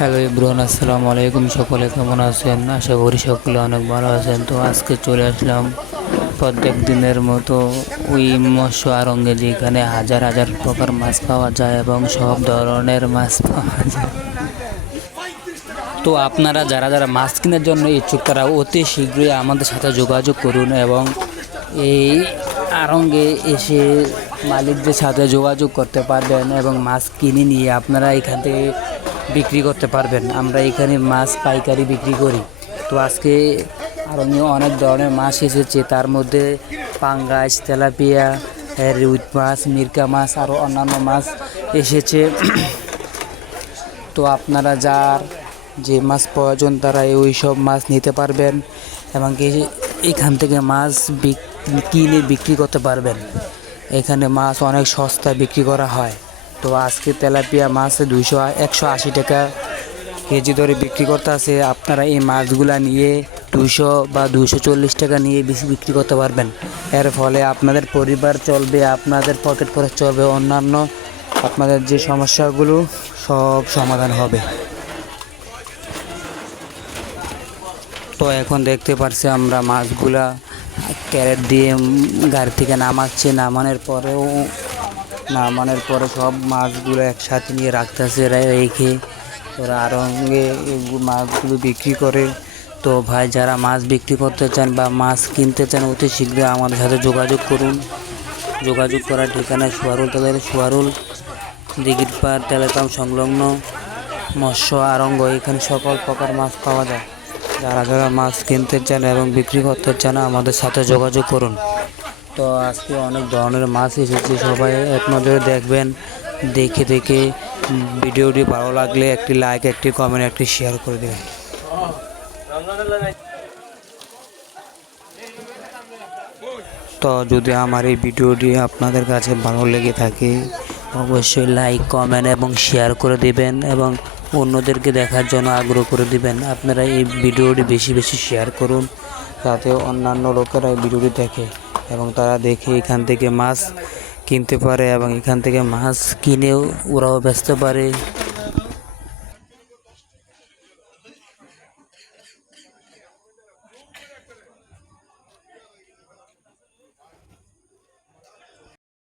Hello everyone, আসসালামু আলাইকুম। সকলে কেমন আছেন? আশা করি সকলে অনেক ভালো আছেন। তো আজকে চলে আসলাম প্রত্যেক দিনের মতো ওই মৎস্য আড়ঙে, যেখানে হাজার হাজার প্রকার মাছ পাওয়া যায় এবং সব ধরনের মাছ পাওয়া যায়। তো আপনারা যারা যারা মাছ কেনার জন্য ইচ্ছুক, তারা অতি শীঘ্রই আমাদের সাথে যোগাযোগ করুন এবং এই আড়ঙে এসে মালিকদের সাথে যোগাযোগ করতে পারবেন এবং মাছ কিনে নিয়ে আপনারা এখান থেকে বিক্রি করতে পারবেন। আমরা এখানে মাছ পাইকারি বিক্রি করি। তো আজকে আড়ঙে অনেক ধরনের মাছ এসেছে, তার মধ্যে পাঙ্গাস, তেলাপিয়া, রুই মাছ, মিরকা মাছ, আরও অন্যান্য মাছ এসেছে। তো আপনারা যার যে মাছ প্রয়োজন তারা ওই সব মাছ নিতে পারবেন এবং এখান থেকে মাছ কিনে বিক্রি করতে পারবেন। এখানে মাছ অনেক সস্তায় বিক্রি করা হয়। তো আজকে তেলাপিয়া মাছ 180 টাকা কেজি ধরে বিক্রি করতে আছে। আপনারা এই মাছগুলা নিয়ে 200 বা 240 টাকা নিয়ে বেশি বিক্রি করতে পারবেন। এর ফলে আপনাদের পরিবার চলবে, আপনাদের পকেট খরচ চলবে, অন্যান্য আপনাদের যে সমস্যাগুলো সব সমাধান হবে। তো এখন দেখতে পাচ্ছি আমরা মাছগুলা ক্যারেট দিয়ে গাড়ি থেকে নামানোর সব মাছগুলো একসাথে নিয়ে রাখতেছে, রেখে ওরা আড়ঙে মাছগুলো বিক্রি করে। তো ভাই, যারা মাছ বিক্রি করতে চান বা মাছ কিনতে চান, অতি শীঘ্রই আমাদের সাথে যোগাযোগ করুন। যোগাযোগ করার ঠিকানা সোয়ারুল দিঘির পাড় টেলিকম সংলগ্ন মৎস্য আড়ঙ্গ। এখানে সকল প্রকার মাছ পাওয়া যায়। যারা যারা মাছ কিনতে চান এবং বিক্রি করতে চান, আমাদের সাথে যোগাযোগ করুন। তো আজকে অনেক ধরনের মাছ এসেছে, সবাই এক নজরে দেখবেন। দেখে ভিডিওটি ভালো লাগলে একটি লাইক, একটি কমেন্ট, একটি শেয়ার করে দেবেন। তো যদি আমার এই ভিডিওটি আপনাদের কাছে ভালো লেগে থাকে, অবশ্যই লাইক, কমেন্ট এবং শেয়ার করে দিবেন এবং অন্যদেরকে দেখার জন্য আগ্রহ করে দিবেন। আপনারা এই ভিডিওটি বেশি বেশি শেয়ার করুন, যাতে অন্যান্য লোকেরা এই ভিডিওটি দেখে এবং তারা দেখে এখান থেকে মাছ কিনতে পারে এবং এখান থেকে মাছ কিনেও ওরাও বেচতে পারে।